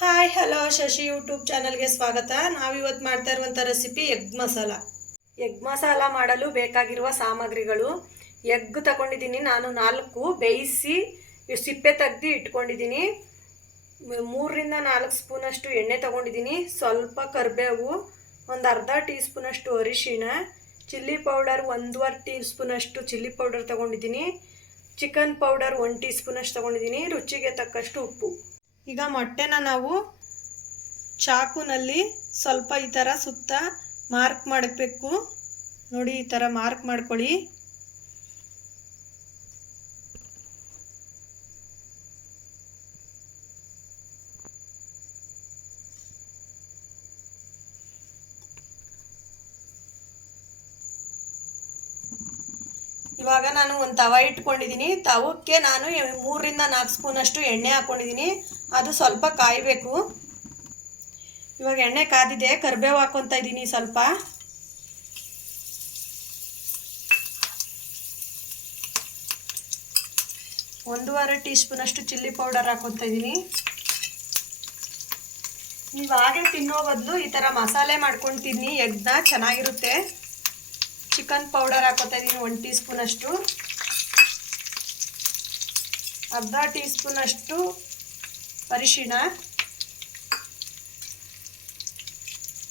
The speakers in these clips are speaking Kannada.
ಹಾಯ್ ಹಲೋ ಶಶಿ ಯೂಟ್ಯೂಬ್ ಚಾನಲ್ಗೆ ಸ್ವಾಗತ. ನಾವಿವತ್ತು ಮಾಡ್ತಾ ಇರುವಂಥ recipe egg masala. Egg masala ಮಾಡಲು ಬೇಕಾಗಿರುವ ಸಾಮಗ್ರಿಗಳು: ಎಗ್ ತಗೊಂಡಿದ್ದೀನಿ ನಾನು 4, ಬೇಯಿಸಿ ಸಿಪ್ಪೆ ತೆಗೆದು ಇಟ್ಕೊಂಡಿದ್ದೀನಿ. 3-4 ಸ್ಪೂನಷ್ಟು ಎಣ್ಣೆ ತಗೊಂಡಿದ್ದೀನಿ. ಸ್ವಲ್ಪ ಕರಿಬೇವು, ಒಂದು ಅರ್ಧ ಟೀ ಸ್ಪೂನಷ್ಟು ಅರಿಶಿಣ, ಚಿಲ್ಲಿ ಪೌಡರ್ 1.25 ಟೀ ಸ್ಪೂನಷ್ಟು ಚಿಲ್ಲಿ ಪೌಡರ್ ತಗೊಂಡಿದ್ದೀನಿ. ಚಿಕನ್ ಪೌಡರ್ 1 ಟೀ ಸ್ಪೂನಷ್ಟು ತಗೊಂಡಿದ್ದೀನಿ. ರುಚಿಗೆ ತಕ್ಕಷ್ಟು ಉಪ್ಪು. ಈಗ ಮೊಟ್ಟೆನ ನಾವು ಚಾಕುನಲ್ಲಿ ಸ್ವಲ್ಪ ಈ ಥರ ಸುತ್ತ ಮಾರ್ಕ್ ಮಾಡಬೇಕು. ನೋಡಿ, ಈ ಥರ ಮಾರ್ಕ್ ಮಾಡ್ಕೊಳ್ಳಿ. ಇವಾಗ ನಾನು ಒಂದು ತವ ಇಟ್ಕೊಂಡಿದ್ದೀನಿ. ತವಕ್ಕೆ ನಾನು 3-4 ಸ್ಪೂನಷ್ಟು ಎಣ್ಣೆ ಹಾಕ್ಕೊಂಡಿದ್ದೀನಿ. ಅದು ಸ್ವಲ್ಪ ಕಾಯಬೇಕು. ಇವಾಗ ಎಣ್ಣೆ ಕಾದಿದೆ. ಕರಿಬೇವು ಹಾಕ್ಕೊತಾ ಇದ್ದೀನಿ. ಸ್ವಲ್ಪ 1.25 ಟೀ ಸ್ಪೂನಷ್ಟು ಚಿಲ್ಲಿ ಪೌಡರ್ ಹಾಕ್ಕೊತಾ ಇದ್ದೀನಿ. ನೀವು ಹಾಗೆ ತಿನ್ನೋ ಬದಲು ಈ ಥರ ಮಸಾಲೆ ಮಾಡ್ಕೊಂಡು ತಿನ್ನಿ, ಎಗ್ನ ಚೆನ್ನಾಗಿರುತ್ತೆ. ಚಿಕನ್ ಪೌಡರ್ ಹಾಕ್ಕೊತಾ ಇದ್ದೀನಿ 1 ಟೀ ಸ್ಪೂನಷ್ಟು. ಅರ್ಧ ಟೀ ಸ್ಪೂನಷ್ಟು ಅರಿಶಿಣ,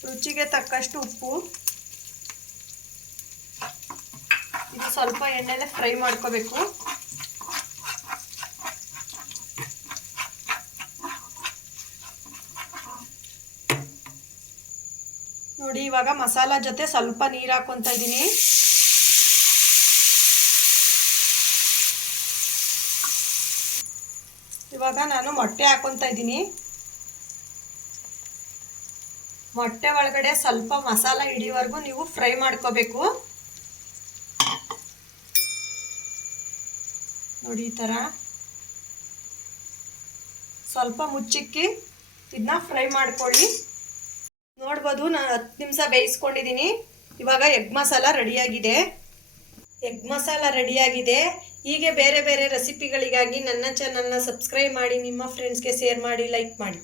ರುಚಿಗೆ ತಕ್ಕಷ್ಟು ಉಪ್ಪು. ಇದು ಸ್ವಲ್ಪ ಎಣ್ಣೆಲೆ ಫ್ರೈ ಮಾಡ್ಕೋಬೇಕು. ನೋಡಿ, ಇವಾಗ ಮಸಾಲ ಜೊತೆ ಸ್ವಲ್ಪ ನೀರು ಹಾಕ್ಕೊತಾ ಇದ್ದೀನಿ. ಇವಾಗ ನಾನು ಮೊಟ್ಟೆ ಹಾಕ್ಕೊತಾ ಇದ್ದೀನಿ. ಮೊಟ್ಟೆ ಒಳಗಡೆ ಸ್ವಲ್ಪ ಮಸಾಲ ಹಿಡಿಯೋವರೆಗೂ ನೀವು ಫ್ರೈ ಮಾಡ್ಕೋಬೇಕು. ನೋಡಿ, ಈ ಥರ ಸ್ವಲ್ಪ ಮುಚ್ಚಿಕ್ಕಿ ಇದನ್ನ ಫ್ರೈ ಮಾಡ್ಕೊಳ್ಳಿ. ನೋಡ್ಬೋದು, ನಾನು 10 ನಿಮಿಷ ಬೇಯಿಸ್ಕೊಂಡಿದ್ದೀನಿ. ಇವಾಗ ಎಗ್ ಮಸಾಲ ರೆಡಿಯಾಗಿದೆ. ಎಗ್ ಮಸಾಲ ರೆಡಿಯಾಗಿದೆ. ಹೀಗೆ ಬೇರೆ ಬೇರೆ ರೆಸಿಪಿಗಳಿಗಾಗಿ ನನ್ನ ಚಾನಲ್ನ ಸಬ್ಸ್ಕ್ರೈಬ್ ಮಾಡಿ, ನಿಮ್ಮ ಫ್ರೆಂಡ್ಸ್ಗೆ ಶೇರ್ ಮಾಡಿ, ಲೈಕ್ ಮಾಡಿ.